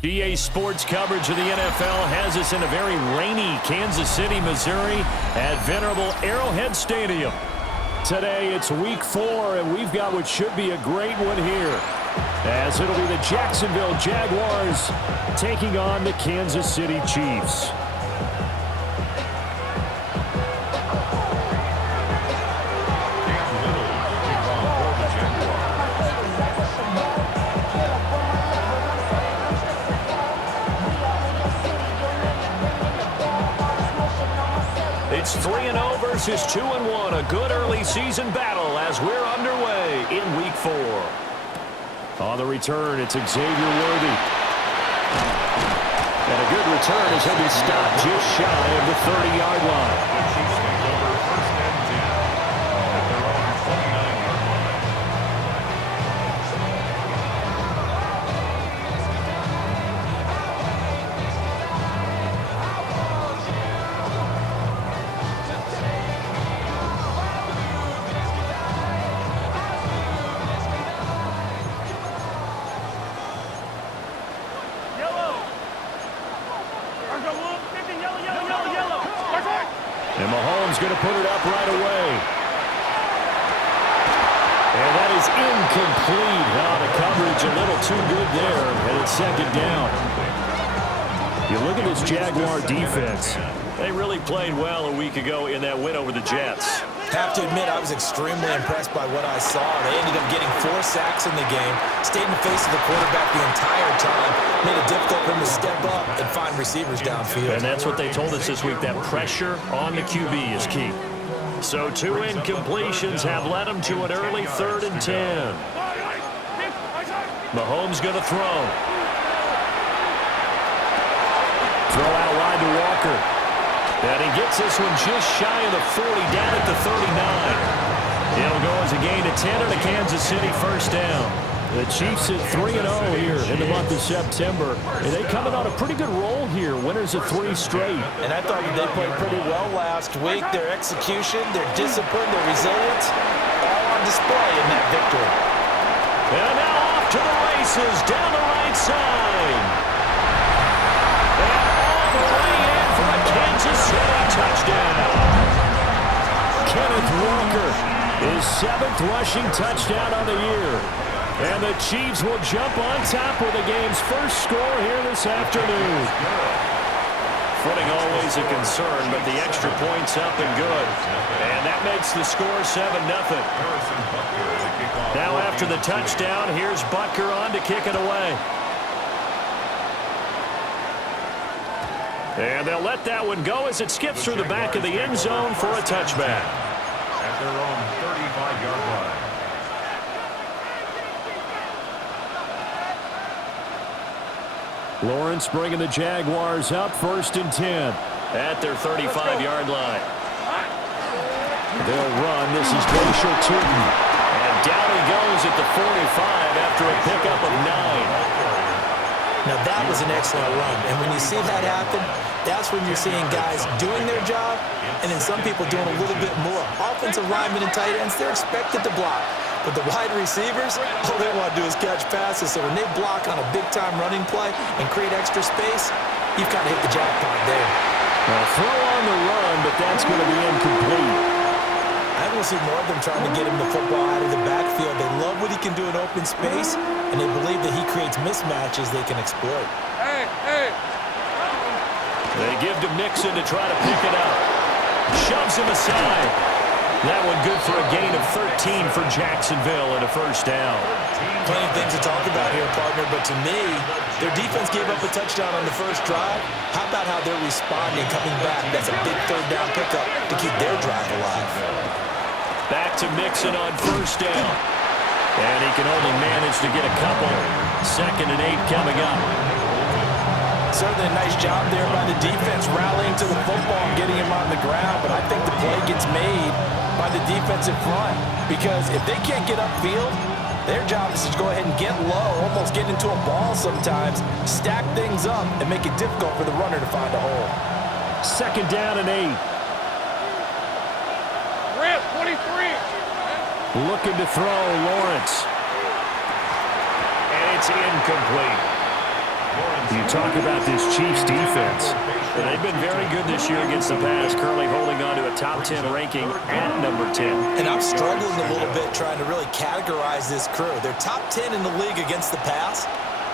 GA Sports coverage of the NFL has us in a very rainy Kansas City, Missouri at venerable Arrowhead Stadium. Today it's week 4, and we've got what should be a great one here, as it'll be the Jacksonville Jaguars taking on the Kansas City Chiefs. It's 3-0 versus 2-1, a good early season battle as we're underway in week 4. On the return, it's Xavier Worthy. And a good return as he'll be stopped just shy of the 30-yard line. And Mahomes going to put it up right away. And that is incomplete. The coverage a little too good there, and it's second down. You look at this Jaguar defense. They really played well a week ago in that win over the Jets. Have to admit, I was extremely impressed by what I saw. They ended up getting 4 sacks in the game, stayed in the face of the quarterback the entire time, made it difficult for him to step up and find receivers downfield. And that's what they told us this week, that pressure on the QB is key. So 2 incompletions have led them to an early 3rd and 10. Mahomes going to throw. Throw out wide to Walker. And he gets this one just shy of the 40, down at the 39. It'll go as a gain of 10 and a Kansas City first down. The Chiefs at 3-0 here in the month of September. And they coming on a pretty good roll here, winners of 3 straight. And I thought that they played pretty well last week. Their execution, their discipline, their resilience, all on display in that victory. And now off to the races down the right side. And all the way in for a Kansas City touchdown. Kenneth Walker, his 7th rushing touchdown on the year. And the Chiefs will jump on top with the game's first score here this afternoon. Footing always a concern, but the extra point's up and good. And that makes the score 7-0. Now after the touchdown, here's Butker on to kick it away. And they'll let that one go as it skips through the back of the end zone for a touchback. At their own 35-yard line. Lawrence bringing the Jaguars up 1st and 10 at their 35-yard line. They'll run. This is Glacier Tootin. And down he goes at the 45 after a pickup of 9. Now that was an excellent run, and when you see that happen, that's when you're seeing guys doing their job, and then some people doing a little bit more. Offensive linemen and tight ends, they're expected to block. But the wide receivers, all they want to do is catch passes. So when they block on a big-time running play and create extra space, you've kind of hit the jackpot there. Well, throw on the run, but that's going to be incomplete. I will see more of them trying to get him the football out of the backfield. They love what he can do in open space, and they believe that he creates mismatches they can exploit. They give to Mixon to try to pick it up. Shoves him aside. That one good for a gain of 13 for Jacksonville and a first down. Plenty of things to talk about here, partner, but to me, their defense gave up a touchdown on the first drive. How about how they're responding, coming back? That's a big 3rd down pickup to keep their drive alive. Back to Mixon on first down. And he can only manage to get a couple. 2nd and 8 coming up. Certainly a nice job there by the defense, rallying to the football and getting him on the ground, but I think the play gets made by the defensive front, because if they can't get upfield, their job is to go ahead and get low, almost get into a ball sometimes, stack things up, and make it difficult for the runner to find a hole. 2nd down and 8. Ramp 23. Looking to throw, Lawrence. And it's incomplete. You talk about this Chiefs defense. They've been very good this year against the pass, currently holding on to a top 10 ranking at number 10. And I'm struggling a little bit trying to really categorize this crew. They're top 10 in the league against the pass,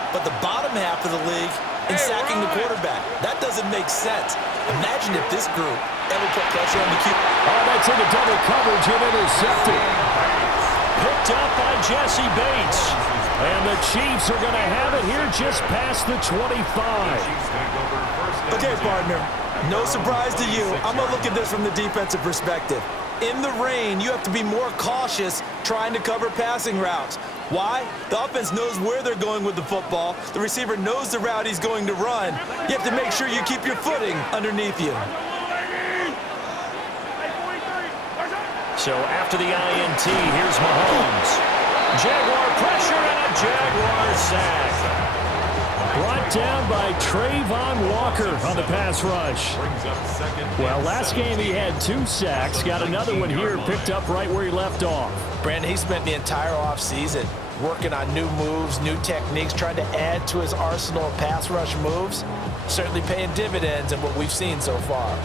but the bottom half of the league in sacking the quarterback. That doesn't make sense. Imagine if this group ever put pressure on the QB. Oh, that's into double coverage and intercepted. Picked up by Jesse Bates. And the Chiefs are going to have it here just past the 25. Okay, partner, no surprise to you. I'm going to look at this from the defensive perspective. In the rain, you have to be more cautious trying to cover passing routes. Why? The offense knows where they're going with the football. The receiver knows the route he's going to run. You have to make sure you keep your footing underneath you. So after the INT, here's Mahomes. Jaguar pressure and a Jaguar sack. Brought down by Trayvon Walker on the pass rush. Well, last game he had 2 sacks. Got another one here, picked up right where he left off. Brandon, he spent the entire offseason working on new moves, new techniques, trying to add to his arsenal of pass rush moves. Certainly paying dividends in what we've seen so far.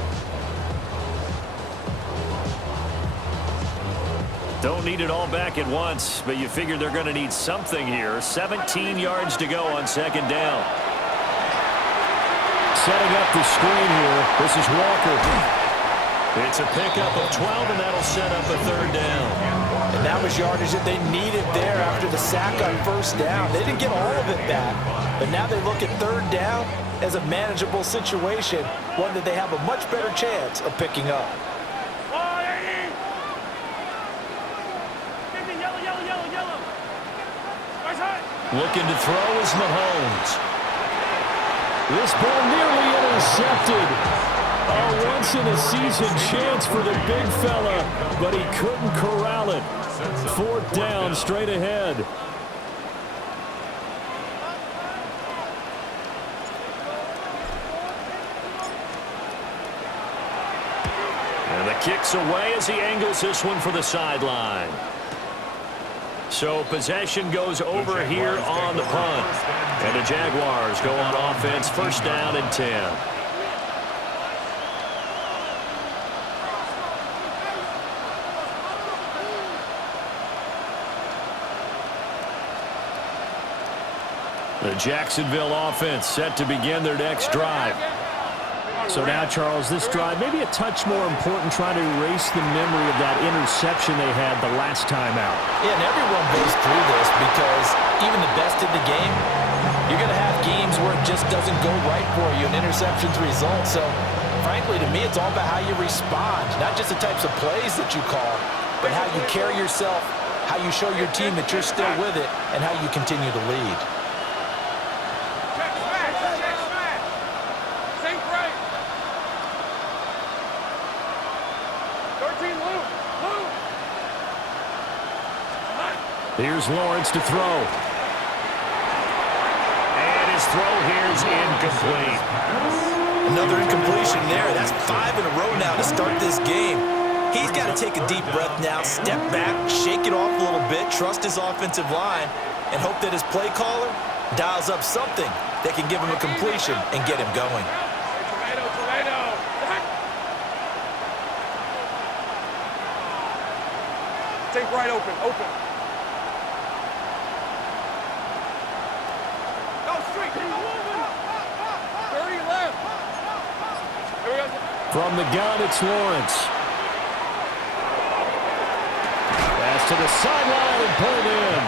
Don't need it all back at once, but you figure they're going to need something here. 17 yards to go on second down. Setting up the screen here. This is Walker. It's a pickup of 12, and that'll set up a third down. And that was yardage that they needed there after the sack on first down. They didn't get all of it back, but now they look at third down as a manageable situation, one that they have a much better chance of picking up. Looking to throw is Mahomes. This ball nearly intercepted. A once-in-a-season chance for the big fella, but he couldn't corral it. Fourth down, straight ahead. And the kick's away as he angles this one for the sideline. So possession goes over here on the punt. And the Jaguars go on offense, first down and 10. The Jacksonville offense set to begin their next drive. So now, Charles, this drive maybe a touch more important, trying to erase the memory of that interception they had the last time out. Yeah, and everyone goes through this because even the best in the game, you're going to have games where it just doesn't go right for you and interceptions result. So, frankly, to me, it's all about how you respond, not just the types of plays that you call, but how you carry yourself, how you show your team that you're still with it, and how you continue to lead. Here's Lawrence to throw. And his throw here's incomplete. Another incompletion there. That's 5 in a row now to start this game. He's got to take a deep breath now, step back, shake it off a little bit, trust his offensive line, and hope that his play caller dials up something that can give him a completion and get him going. Take right open. From the gun, it's Lawrence. Pass to the sideline and pulled in.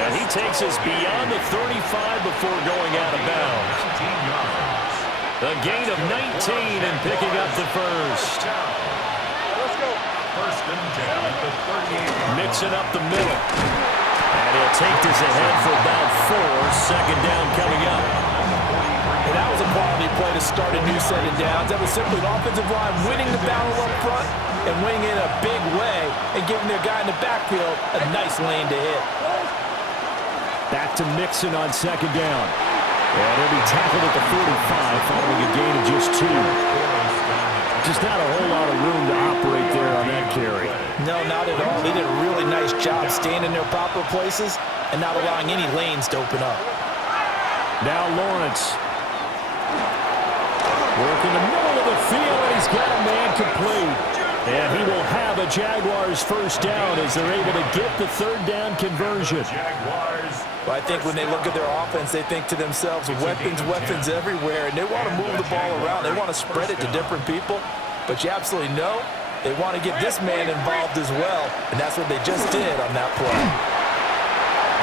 And he takes us beyond the 35 before going out of bounds. A gain of 19 and picking up the first. Let's go. First and 10 at the 38. Mixing up the middle. And he'll take this ahead for about 4. Second down coming up. And that was a quality play to start a new set of downs. That was simply an offensive line winning the battle up front and winning in a big way and giving their guy in the backfield a nice lane to hit. Back to Mixon on second down. And he'll be tackled at the 45 following a gain of just 2. Just not a whole lot of room to operate there on that carry. No, not at all. They did a really nice job staying in their proper places and not allowing any lanes to open up. Now Lawrence. Work in the middle of the field, and he's got a man complete. And he will have a Jaguars first down as they're able to get the third down conversion. Well, I think when they look at their offense, they think to themselves, weapons, weapons everywhere, and they want to move the ball around. They want to spread it to different people, but you absolutely know they want to get this man involved as well, and that's what they just did on that play.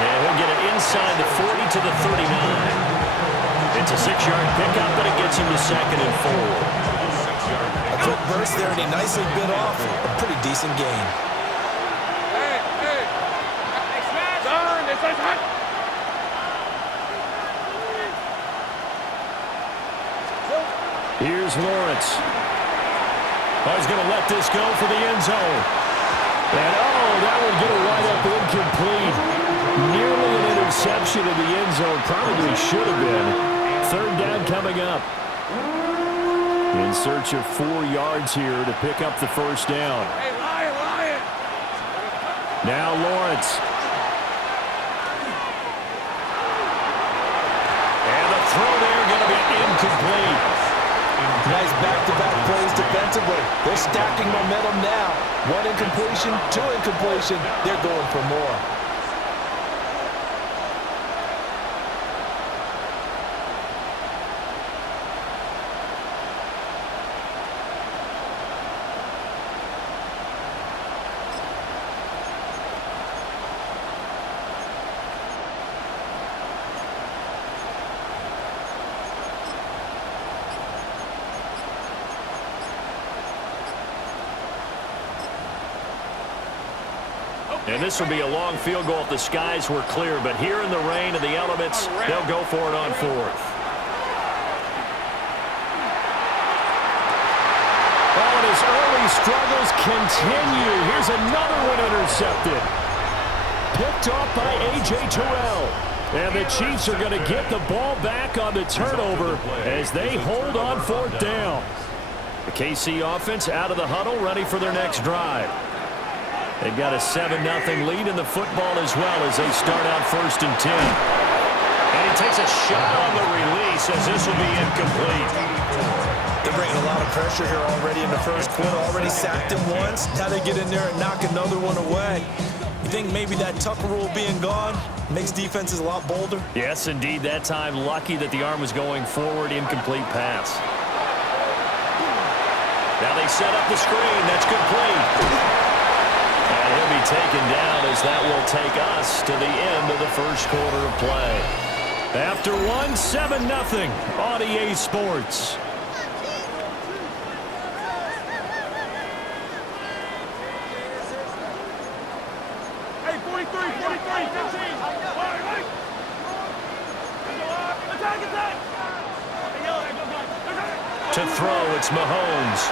And he'll get it inside the 40 to the 39. It's a 6-yard pickup, but it gets him to 2nd and 4. A quick burst there, and he nicely bit off a pretty decent gain. Here's Lawrence. Oh, he's going to let this go for the end zone. And, that would get a wide up incomplete. Nearly an interception in the end zone. Probably should have been. Third down coming up. In search of 4 yards here to pick up the first down. Hey, Lion! Now Lawrence. And the throw there going to be incomplete. Nice back-to-back plays defensively. They're stacking momentum now. 1 incompletion, 2 incompletion. They're going for more. And this will be a long field goal if the skies were clear. But here in the rain and the elements, they'll go for it on 4th. Oh, and his early struggles continue. Here's another one intercepted. Picked off by A.J. Terrell. And the Chiefs are going to get the ball back on the turnover as they hold on 4th down. The KC offense out of the huddle, ready for their next drive. They've got a 7-0 lead in the football as well as they start out 1st and 10. And he takes a shot on the release as this will be incomplete. They're bringing a lot of pressure here already in the first quarter. Already sacked him once. Now they get in there and knock another one away. You think maybe that Tucker rule being gone makes defenses a lot bolder? Yes, indeed. That time, lucky that the arm was going forward. Incomplete pass. Now they set up the screen. That's complete. And he'll be taken down as that will take us to the end of the first quarter of play. After 7-0 on EA Sports. Hey, 43, 15. Attack! To throw, it's Mahomes.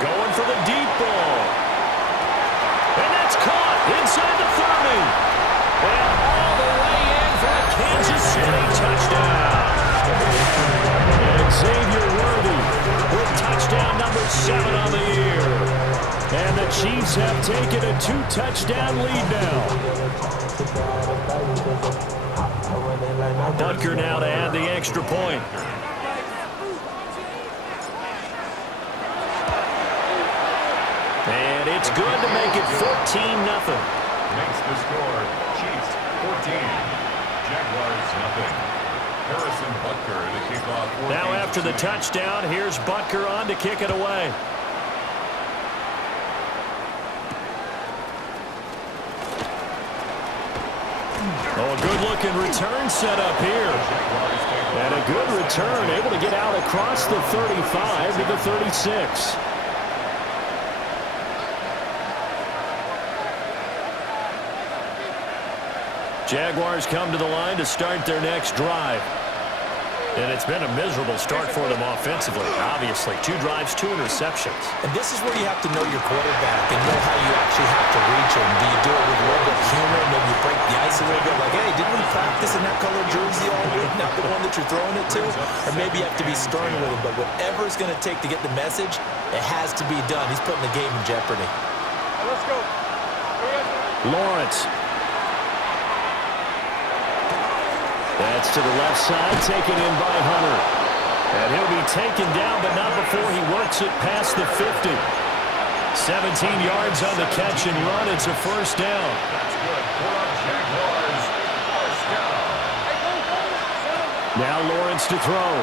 Going for the deep ball. And that's caught inside the 30. And all the way in for a Kansas City touchdown. And Xavier Worthy with touchdown number 7 on the year. And the Chiefs have taken a 2-touchdown lead now. Butker now to add the extra point. And it's good to make it 14-0. Makes the score. Chiefs 14. Jaguars nothing. Harrison Butker to kick off. Now after the touchdown, here's Butker on to kick it away. Oh, a good-looking return set up here. And a good return, able to get out across the 35 to the 36. Jaguars come to the line to start their next drive. And it's been a miserable start for them offensively, obviously. 2 drives, 2 interceptions. And this is where you have to know your quarterback and know how you actually have to reach him. Do you do it with a little bit of humor? Maybe you break the ice a little bit like, hey, didn't we practice in that color jersey all week? Not the one that you're throwing it to? Or maybe you have to be stern with him. But whatever it's going to take to get the message, it has to be done. He's putting the game in jeopardy. Let's go. Lawrence. That's to the left side, taken in by Hunter. And he'll be taken down, but not before he works it past the 50. 17 yards on the catch and run. It's a first down. That's good for the Jaguars. First down. Now Lawrence to throw.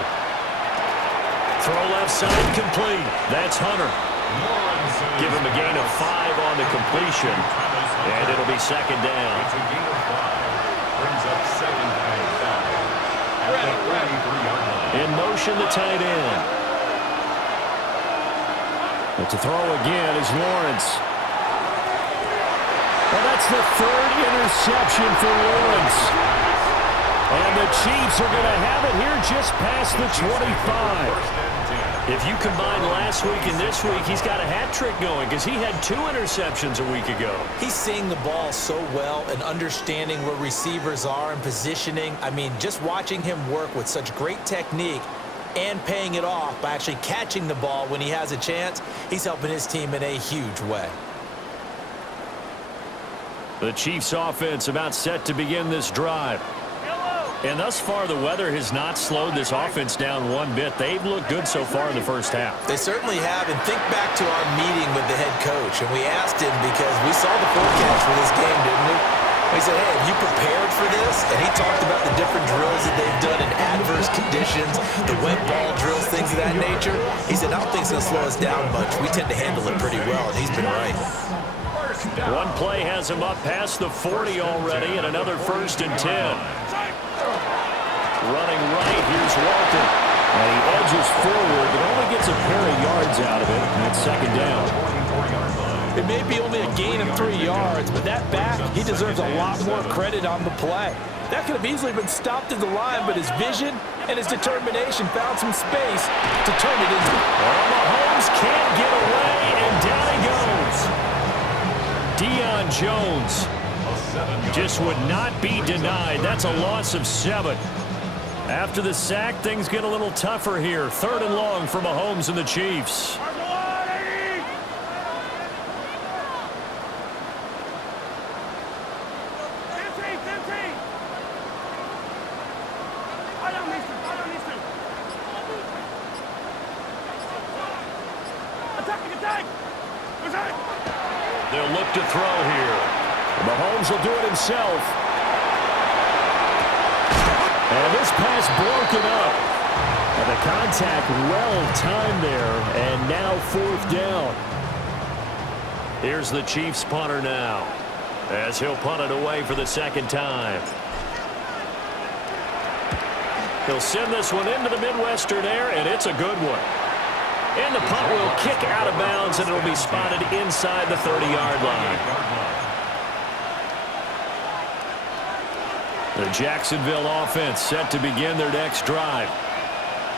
Throw left side, complete. That's Hunter. Give him a gain of 5 on the completion, and it'll be second down. It's a gain of 5. Brings up second and 5. At the 43-yard line. In motion, the tight end. But to throw again is Lawrence. Well, that's the 3rd interception for Lawrence. And the Chiefs are going to have it here just past the 25. If you combine last week and this week, he's got a hat trick going because he had 2 interceptions a week ago. He's seeing the ball so well and understanding where receivers are and positioning. I mean, just watching him work with such great technique and paying it off by actually catching the ball when he has a chance, he's helping his team in a huge way. The Chiefs offense about set to begin this drive. And thus far, the weather has not slowed this offense down one bit. They've looked good so far in the first half. They certainly have. And think back to our meeting with the head coach. And we asked him because we saw the forecast for this game, didn't we? We said, hey, have you prepared for this? And he talked about the different drills that they've done in adverse conditions, the wet ball drills, things of that nature. He said, I don't think it's going to slow us down much. We tend to handle it pretty well, and he's been right. One play has him up past the 40 already, and another 1st and 10. Running right, here's Walton. And he edges forward, but only gets a pair of yards out of it, and it's second down. It may be only a gain of 3 yards, but that back, he deserves a lot more credit on the play. That could have easily been stopped at the line, but his vision and his determination found some space to turn it into. Well, Mahomes can't get away, and down he goes. Deion Jones just would not be denied. That's a loss of 7. After the sack, things get a little tougher here. 3rd and long for Mahomes and the Chiefs. They'll look to throw here. Mahomes will do it himself. And this pass broken up. And the contact well timed there. And now 4th down. Here's the Chiefs punter now, as he'll punt it away for the 2nd time. He'll send this one into the Midwestern air, and it's a good one. And the punt will kick out of bounds, and it'll be spotted inside the 30-yard line. The Jacksonville offense set to begin their next drive.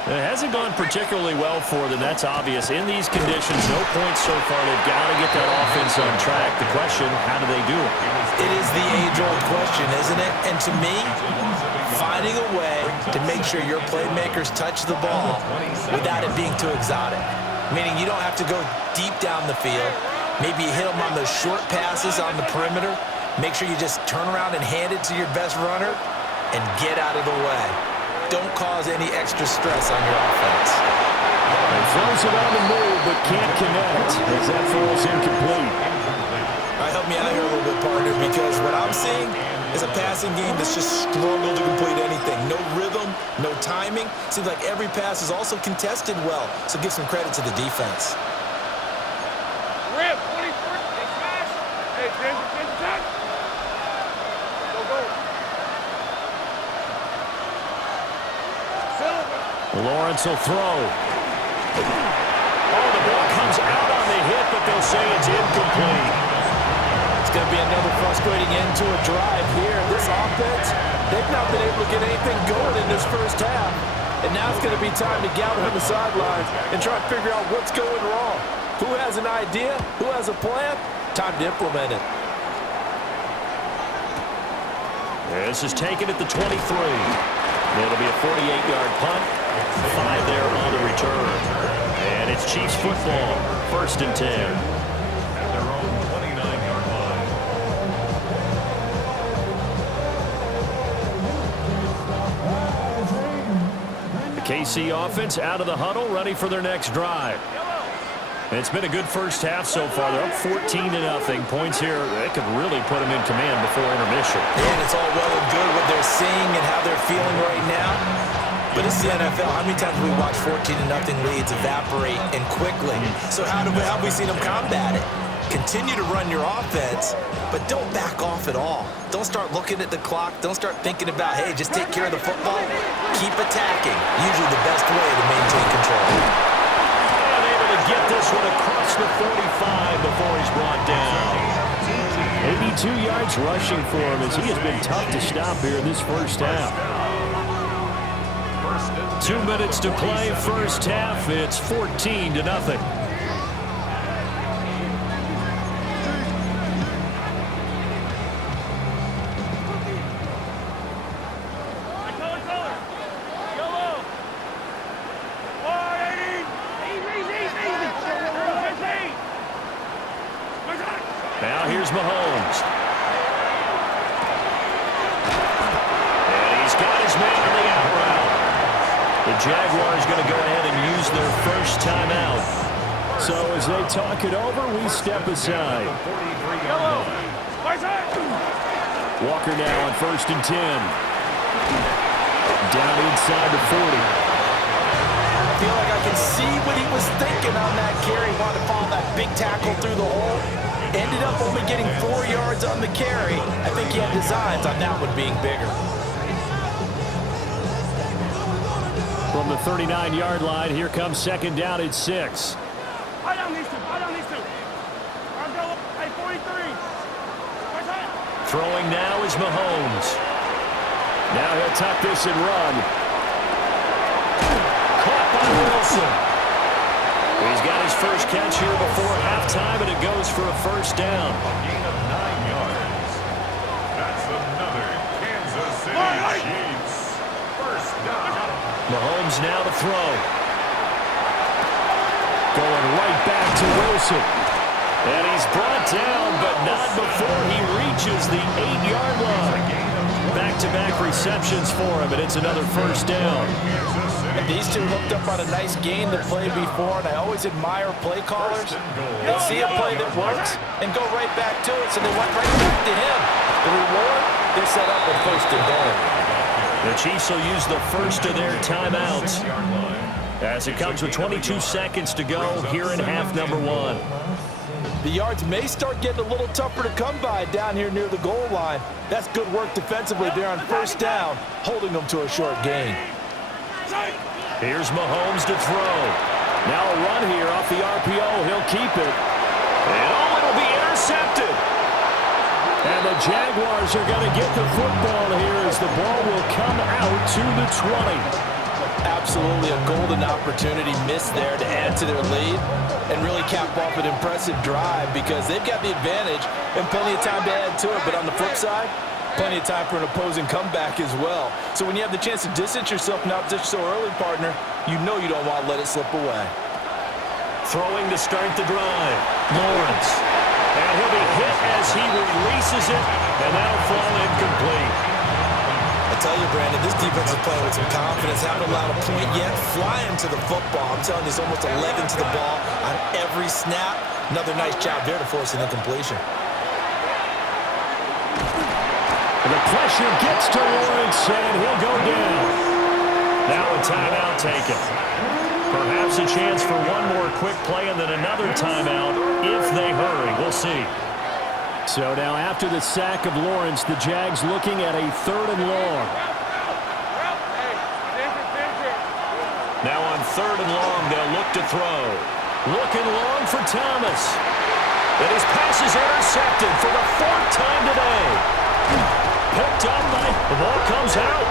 It hasn't gone particularly well for them, that's obvious. In these conditions, no points so far. They've got to get that offense on track. The question, how do they do it? It is the age-old question, isn't it? And to me, finding a way to make sure your playmakers touch the ball without it being too exotic. Meaning you don't have to go deep down the field. Maybe you hit them on those short passes on the perimeter. Make sure you just turn around and hand it to your best runner and get out of the way. Don't cause any extra stress on your offense. And throws it on the move, but can't connect as that falls incomplete. All right, help me out here a little bit, partner, because what I'm seeing is a passing game that's just struggled to complete anything. No rhythm, no timing. Seems like every pass is also contested well, so give some credit to the defense. Rip, 24. Hey, smash. Hey, James, attack. Go, go. Lawrence will throw. Oh, the ball comes out on the hit, but they'll say it's incomplete. It's going to be another frustrating end to a drive here. This offense, they've not been able to get anything going in this first half. And now it's going to be time to gather on the sidelines and try to figure out what's going wrong. Who has an idea? Who has a plan? Time to implement it. This is taken at the 23. It'll be a 48-yard punt. 5 there on the return. And it's Chiefs football. 1st and 10. At their own 29-yard line. KC offense out of the huddle, ready for their next drive. It's been a good first half so far. They're up 14-0. Points here, they could really put them in command before intermission. And it's all well and good what they're seeing and how they're feeling right now. But it's the NFL. How many times have we watched 14-0 leads evaporate and quickly? So how have we seen them combat it? Continue to run your offense, but don't back off at all. Don't start looking at the clock. Don't start thinking about, hey, just take care of the football. Keep attacking. Usually the best way to maintain control. And able to get this one across the 45 before he's brought down. 82 yards rushing for him as he has been tough to stop here in this first half. 2 minutes to play first half. It's 14-0. Now here's Mahomes. And he's got his man on the out route. The Jaguars going to go ahead and use their first timeout. So as they talk it over, we step aside. Walker now on 1st and 10. Down inside the 40. I feel like I can see what he was thinking on that carry. Wanted to follow that big tackle through the hole. Ended up only getting 4 yards on the carry. I think he had designs on that one being bigger. From the 39-yard line, here comes 2nd down at 6. I don't need to. I'm going. Hey, 43. Throwing now is Mahomes. Now he'll tuck this and run. Caught by Wilson. He's got his first catch here before halftime, and it goes for a first down. A gain of 9 yards. That's another Kansas City Chiefs first down. Mahomes now to throw. Going right back to Wilson. And he's brought down, but not before he reaches the 8-yard line. Back-to-back receptions for him, and it's another first down. These two hooked up on a nice game to play before, and I always admire play callers. They see a play that works and go right back to it, so they went right back to him. The reward, they're set up with 1st and goal. The Chiefs will use the first of their timeouts as it comes with 22 seconds to go here in half number 1. The yards may start getting a little tougher to come by down here near the goal line. That's good work defensively there on 1st down, holding them to a short gain. Here's Mahomes to throw. Now a run here off the RPO. He'll keep it. And it'll be intercepted. And the Jaguars are going to get the football here as the ball will come out to the 20. Absolutely a golden opportunity missed there to add to their lead and really cap off an impressive drive because they've got the advantage and plenty of time to add to it. But on the flip side, plenty of time for an opposing comeback as well. So when you have the chance to distance yourself from opposition so early, partner, you know you don't want to let it slip away. Throwing to start the drive. Lawrence. And he'll be hit as he releases it, and that'll fall incomplete. I tell you, Brandon, this defense is playing with some confidence. Haven't allowed a point yet. Flying to the football. I'm telling you, it's almost 11 to the ball on every snap. Another nice job there to force an incompletion. And the pressure gets to Lawrence, and he'll go down. Now a timeout taken. Perhaps a chance for one more quick play and then another timeout if they hurry. We'll see. So now after the sack of Lawrence, the Jags looking at a 3rd and long. Now on 3rd and long, they'll look to throw. Looking long for Thomas. And his pass is intercepted for the 4th time today. Picked up by, the ball comes out.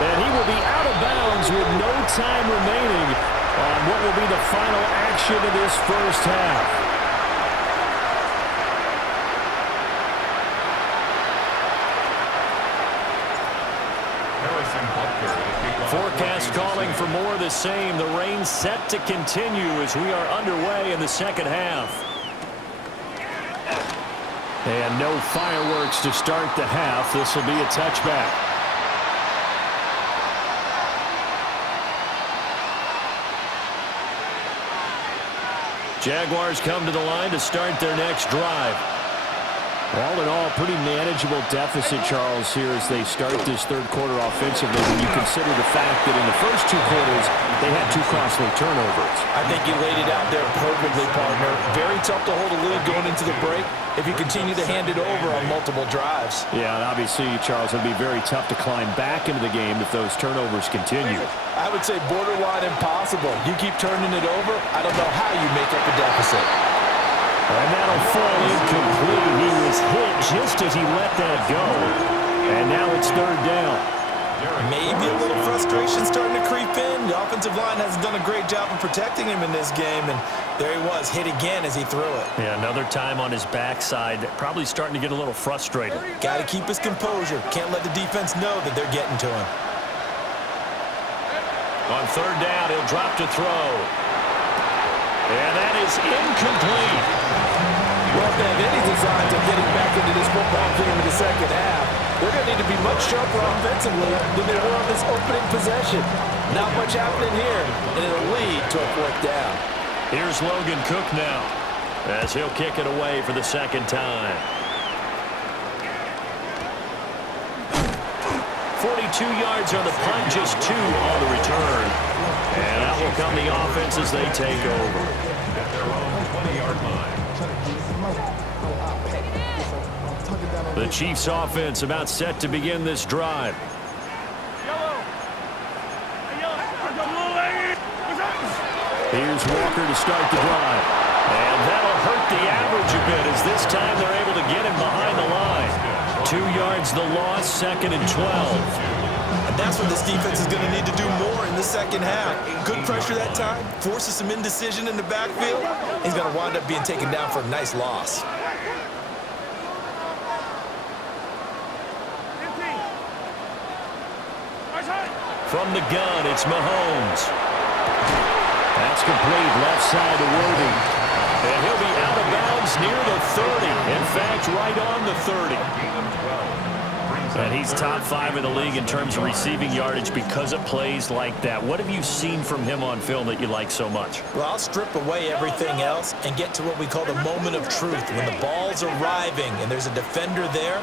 And he will be out of bounds with no time remaining on what will be the final action of this first half. Forecast calling for more of the same. The rain set to continue as we are underway in the second half. And no fireworks to start the half. This will be a touchback. Jaguars come to the line to start their next drive. All in all, pretty manageable deficit, Charles, here as they start this third quarter offensively when you consider the fact that in the first 2 quarters, they had 2 costly turnovers. I think you laid it out there perfectly, partner. Very tough to hold a lead going into the break if you continue to hand it over on multiple drives. Yeah, and obviously, Charles, it'll be very tough to climb back into the game if those turnovers continue. I would say borderline impossible. You keep turning it over, I don't know how you make up a deficit. And that'll fall incomplete. He was hit just as he let that go. And now it's third down. Maybe a little frustration starting to creep in. The offensive line hasn't done a great job of protecting him in this game, and there he was, hit again as he threw it. Yeah, another time on his backside, probably starting to get a little frustrated. Got to keep his composure. Can't let the defense know that they're getting to him. On third down, he'll drop to throw. And that is incomplete. Well, if they have any designs of getting back into this football game in the second half, they're going to need to be much sharper offensively than they were on this opening possession. Not much happening here, and it'll lead to a 4th down. Here's Logan Cook now, as he'll kick it away for the second time. 42 yards on the punt, just 2 on the return. And out will come the offense as they take over. At their own 20-yard line. The Chiefs offense about set to begin this drive. Here's Walker to start the drive. And that'll hurt the average a bit as this time they're able to get him behind the line. 2 yards the loss, 2nd and 12. And that's what this defense is going to need to do more in the second half. Good pressure that time, forces some indecision in the backfield. He's going to wind up being taken down for a nice loss. From the gun, it's Mahomes. That's complete, left side to Worthy. And he'll be out of bounds near the 30. In fact, right on the 30. And he's top 5 in the league in terms of receiving yardage because of plays like that. What have you seen from him on film that you like so much? Well, I'll strip away everything else and get to what we call the moment of truth. When the ball's arriving and there's a defender there,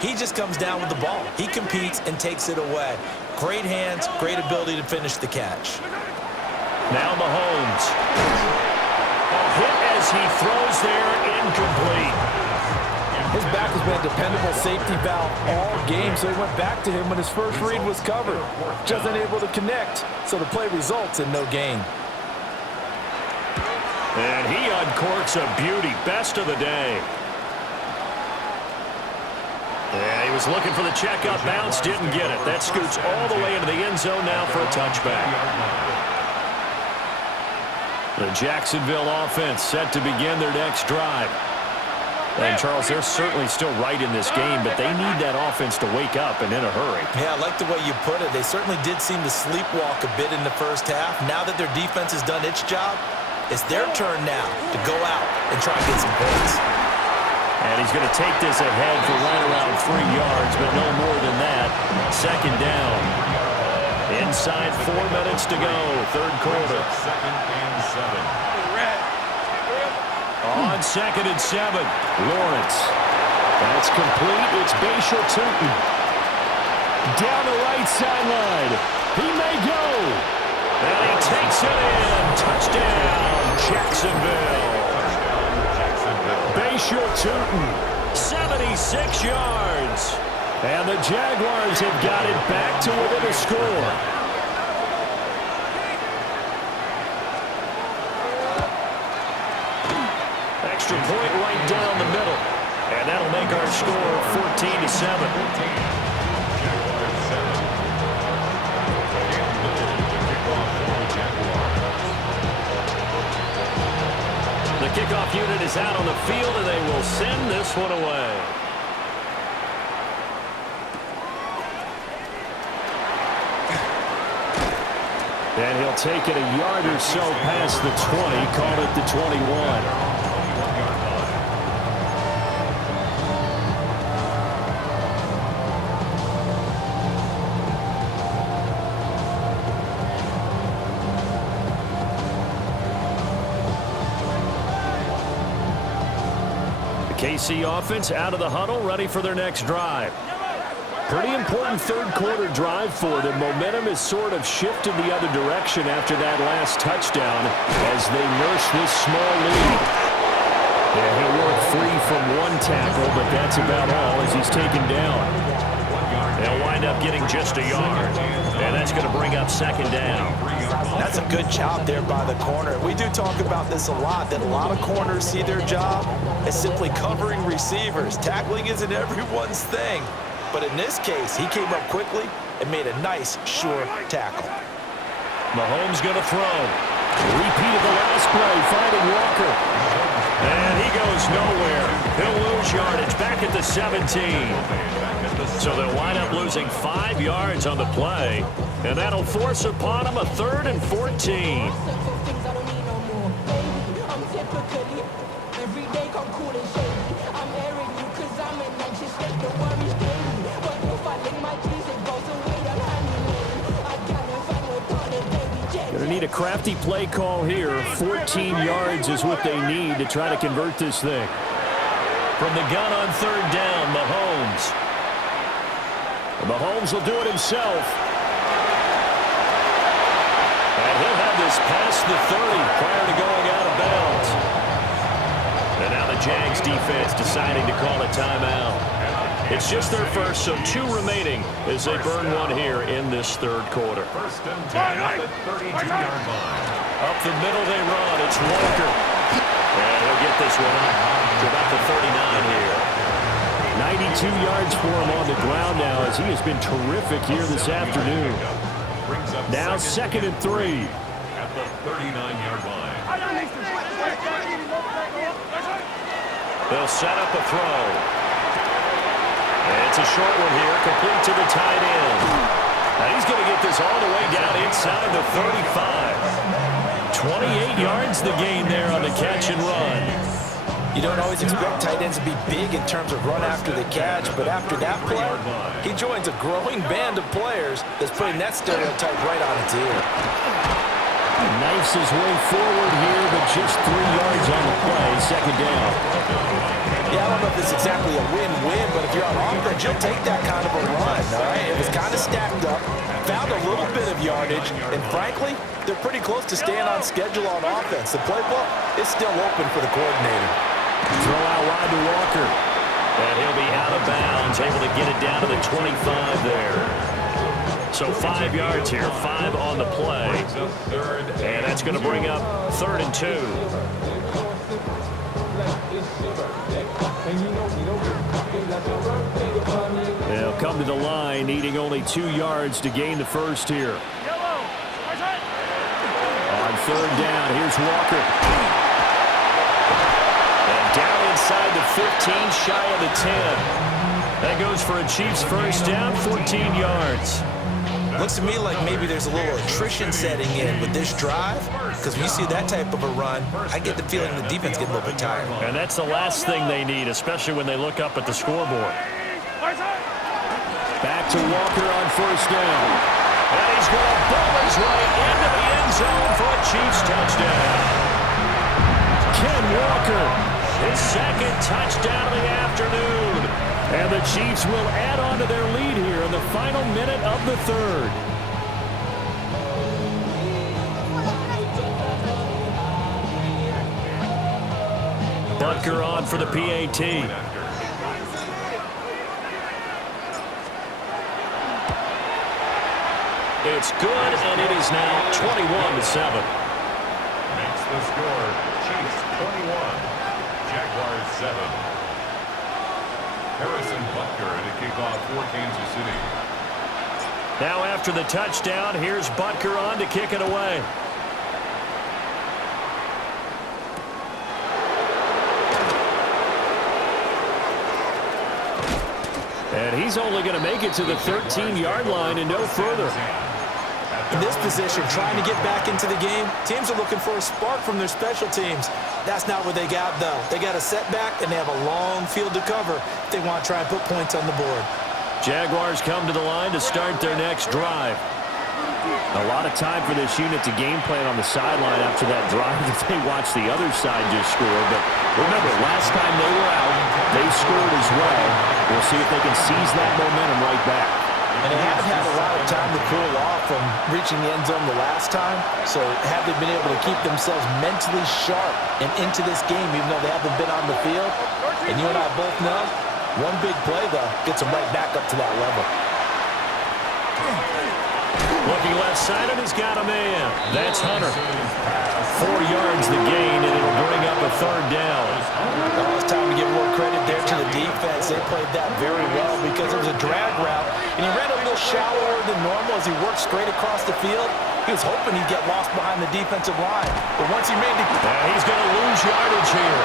he just comes down with the ball. He competes and takes it away. Great hands, great ability to finish the catch. Now Mahomes. A hit as he throws there, incomplete. His back has been a dependable safety valve all game, so he went back to him when his first read was covered. Just unable to connect, so the play results in no gain. And he uncorks a beauty, best of the day. Yeah, he was looking for the checkup bounce, didn't get it. That scoots all the way into the end zone now for a touchback. The Jacksonville offense set to begin their next drive. And, Charles, they're certainly still right in this game, but they need that offense to wake up and in a hurry. Yeah, I like the way you put it. They certainly did seem to sleepwalk a bit in the first half. Now that their defense has done its job, it's their turn now to go out and try and get some points. And he's going to take this ahead for right around 3 yards, but no more than that. Second down. Inside 4 minutes to go, third quarter. 2nd and 7. On 2nd and 7, Lawrence. That's complete. It's Bayshore-Tootin. Down the right sideline. He may go. And he takes it in. Touchdown, Jacksonville. Bayshore-Tootin, 76 yards. And the Jaguars have got it back to within a score. Extra point right down the middle. And that'll make our score 14-7. The kickoff unit is out on the field, and they will send this one away. And he'll take it a yard or so past the 20, call it the 21. The KC offense out of the huddle, ready for their next drive. Pretty important third-quarter drive for them. Momentum has sort of shifted the other direction after that last touchdown as they nurse this small lead. Yeah, he'll work free from one tackle, but that's about all as he's taken down. They'll wind up getting just a yard, and that's going to bring up second down. That's a good job there by the corner. We do talk about this a lot, that a lot of corners see their job as simply covering receivers. Tackling isn't everyone's thing. But in this case, he came up quickly and made a nice, sure tackle. Mahomes going to throw. Repeat of the last play, finding Walker. And he goes nowhere. He'll lose yardage back at the 17. So they'll wind up losing 5 yards on the play. And that'll force upon him a 3rd and 14. Going to need a crafty play call here. 14 yards is what they need to try to convert this thing. From the gun on 3rd down, Mahomes. And Mahomes will do it himself. And he'll have this past the 30 prior to going out of bounds. And now the Jags defense deciding to call a timeout. It's just their first, so 2 remaining as they burn one here in this 3rd quarter. 1st and 10 at the 32-yard line. Up the middle they run. It's Walker. And he'll get this one up to about the 39 here. 92 yards for him on the ground now as he has been terrific here this afternoon. Now 2nd and 3. At the 39-yard line. They'll set up a throw. It's a short one here, complete to the tight end. Now he's going to get this all the way down inside the 35. 28 yards the gain there on the catch and run. You don't always expect tight ends to be big in terms of run after the catch, but after that play, he joins a growing band of players that's putting that stereotype right on its ear. Knifes his way forward here, but just 3 yards on the play, 2nd down. Yeah, I don't know if this is exactly a win-win, but if you're on offense, you'll take that kind of a run, all right? It was kind of stacked up, found a little bit of yardage, and frankly, they're pretty close to staying on schedule on offense. The playbook is still open for the coordinator. Throw out wide to Walker. And he'll be out of bounds, able to get it down to the 25 there. So 5 yards here, 5 on the play. And that's going to bring up 3rd and 2. They'll come to the line, needing only 2 yards to gain the first here. On 3rd down, here's Walker. And down inside the 15, shy of the 10. That goes for a Chiefs first down, 14 yards. Looks to me like maybe there's a little attrition setting in with this drive, because when you see that type of a run, I get the feeling the defense gets a little bit tired. And that's the last thing they need, especially when they look up at the scoreboard. Back to Walker on 1st down. And he's going to bowl his way into the end zone for a Chiefs touchdown. Ken Walker, his 2nd touchdown of the afternoon. And the Chiefs will add on to their lead here in the final minute of the 3rd. Butker on for the PAT. It's good, and it is now 21-7. Makes the score. Chiefs 21. Jaguars 7. Harrison Butker at a kickoff for Kansas City. Now after the touchdown, here's Butker on to kick it away. And he's only going to make it to the 13-yard line and no further. In this position, trying to get back into the game, teams are looking for a spark from their special teams. That's not what they got, though. They got a setback, and they have a long field to cover if they want to try and put points on the board. Jaguars come to the line to start their next drive. A lot of time for this unit to game plan on the sideline after that drive that they watched the other side just score. But remember, last time they were out, they scored as well. We'll see if they can seize that momentum right back. And they haven't had a lot of time to cool off from reaching the end zone the last time. So have they been able to keep themselves mentally sharp and into this game, even though they haven't been on the field? And you and I both know, one big play, though, gets them right back up to that level. Looking left side, and he's got a man. That's Hunter. 4 yards the gain, and it'll bring up a third down. Well, it's time to give more credit there to the defense. They played that very well because it was a drag route, and he ran a little shallower than normal as he worked straight across the field. He was hoping he'd get lost behind the defensive line. But once he made the... he's going to lose yardage here.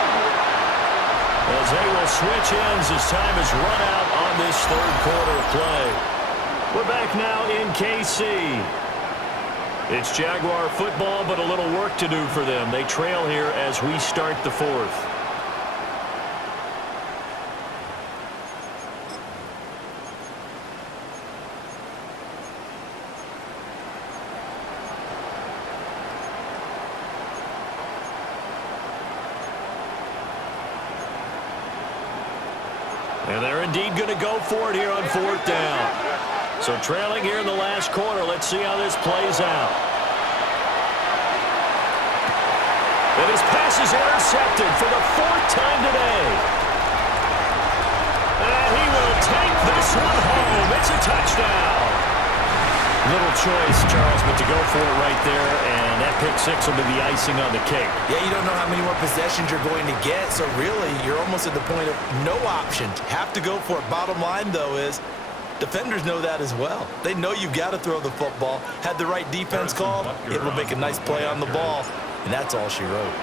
As they will switch ends as time is run out on this third quarter of play. We're back now in KC. It's Jaguar football, but a little work to do for them. They trail here as we start the fourth. And they're indeed going to go for it here on fourth down. So trailing here in the last quarter. Let's see how this plays out. And his pass is intercepted for the 4th time today. And he will take this one home. It's a touchdown. Little choice, Charles, but to go for it right there, and that pick six will be the icing on the cake. Yeah, you don't know how many more possessions you're going to get, so really you're almost at the point of no options. Have to go for it. Bottom line, though, is defenders know that as well. They know you've got to throw the football. Had the right defense call, it will make a nice play on the ball, and that's all she wrote.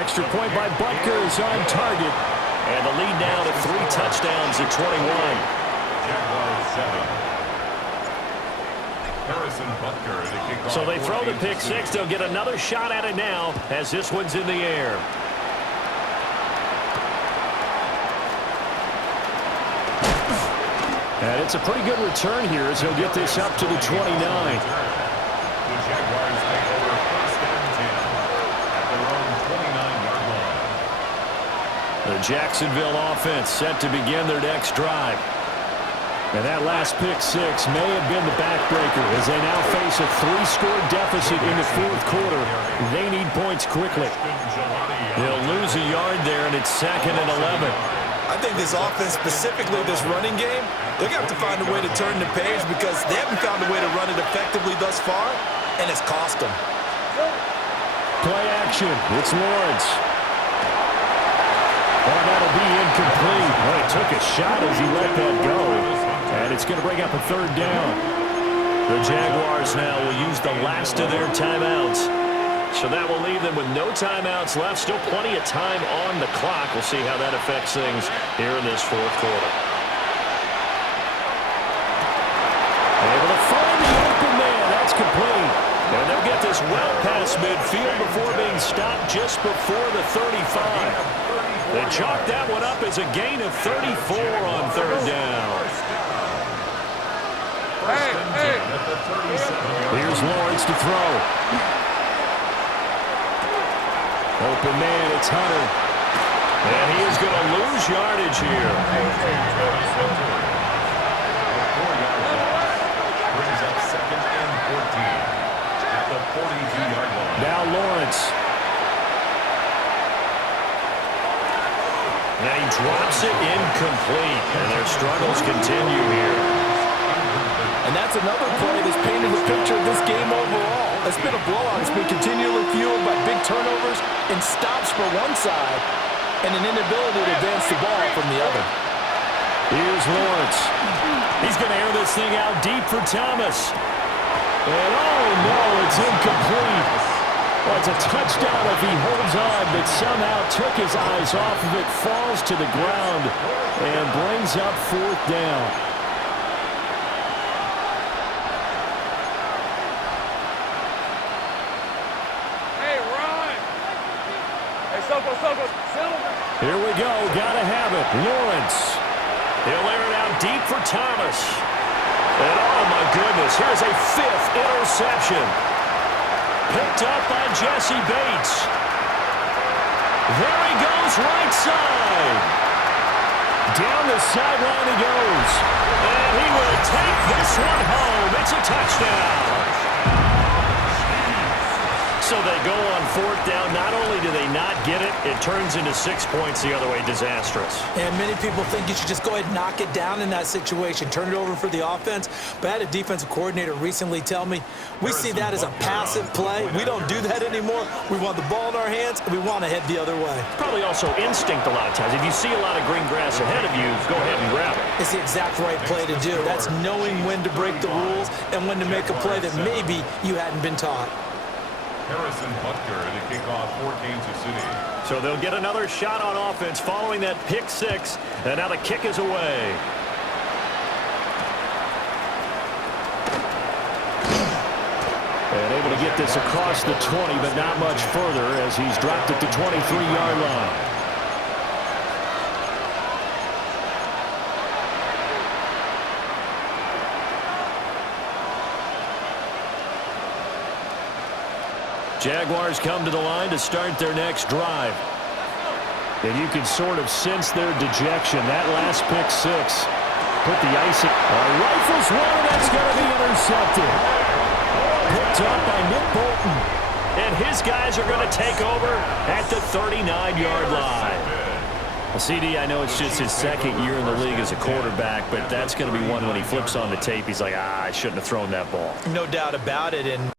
Extra point by Butker is on target. And the lead now to 3 touchdowns at 21. Jaguars 7. Harrison Butker to kick off. So they throw the pick six. They'll get another shot at it now as this one's in the air. And it's a pretty good return here as he'll get this up to the 29. The Jaguars take over 1st and 10 at their own 29-yard line. The Jacksonville offense set to begin their next drive. And that last pick six may have been the backbreaker as they now face a 3-score deficit in the 4th quarter. They need points quickly. They'll lose a yard there, and it's 2nd and 11. I think this offense, specifically this running game, they're going to have to find a way to turn the page because they haven't found a way to run it effectively thus far, and it's cost them. Play action. It's Lawrence. And that'll be incomplete. Well, he took a shot as he let that go. And it's going to bring up a 3rd down. The Jaguars now will use the last of their timeouts. So that will leave them with no timeouts left. Still plenty of time on the clock. We'll see how that affects things here in this 4th quarter. Able to find the open man. That's complete. And they'll get this well past midfield before being stopped just before the 35. They chalk that one up as a gain of 34 on 3rd down. Here's Lawrence to throw. Open man, it's Hunter. And he is going to lose yardage here. Brings up 2nd and 14 at the 42-yard line. Now Lawrence. Now he drops it incomplete. And their struggles continue here. And that's another play that's painted the picture of this game overall. It's been a blowout. It's been continually fueled by big turnovers and stops for one side and an inability to advance the ball from the other. Here's Lawrence. He's going to air this thing out deep for Thomas. And oh no, it's incomplete. Well, it's a touchdown if he holds on, but somehow took his eyes off of it, falls to the ground, and brings up 4th down. Hey, Soko, Silver. Here we go. Got to have it. Lawrence. He'll air it out deep for Thomas. And oh my goodness, here's a 5th interception. Picked up by Jesse Bates. There he goes, right side. Down the sideline he goes. And he will take this one home. It's a touchdown. So they go on 4th down. Not only do they not get it, it turns into 6 points the other way. Disastrous. And many people think you should just go ahead and knock it down in that situation. Turn it over for the offense. But I had a defensive coordinator recently tell me, we see that as a passive play. We don't do that anymore. We want the ball in our hands, and we want to head the other way. Probably also instinct a lot of times. If you see a lot of green grass ahead of you, go ahead and grab it. It's the exact right play to do. That's knowing when to break the rules and when to make a play that maybe you hadn't been taught. Harrison Butker to kick off for Kansas City. So they'll get another shot on offense following that pick 6, and now the kick is away. And able to get this across the 20, but not much further as he's dropped it to 23-yard line. Jaguars come to the line to start their next drive. And you can sort of sense their dejection. That last pick 6 put the icing. Rifles one, and that's going to be intercepted. Picked up by Nick Bolton. And his guys are going to take over at the 39-yard line. Well, CD, I know it's just his 2nd year in the league as a quarterback, but that's going to be one when he flips on the tape. He's like, I shouldn't have thrown that ball. No doubt about it, and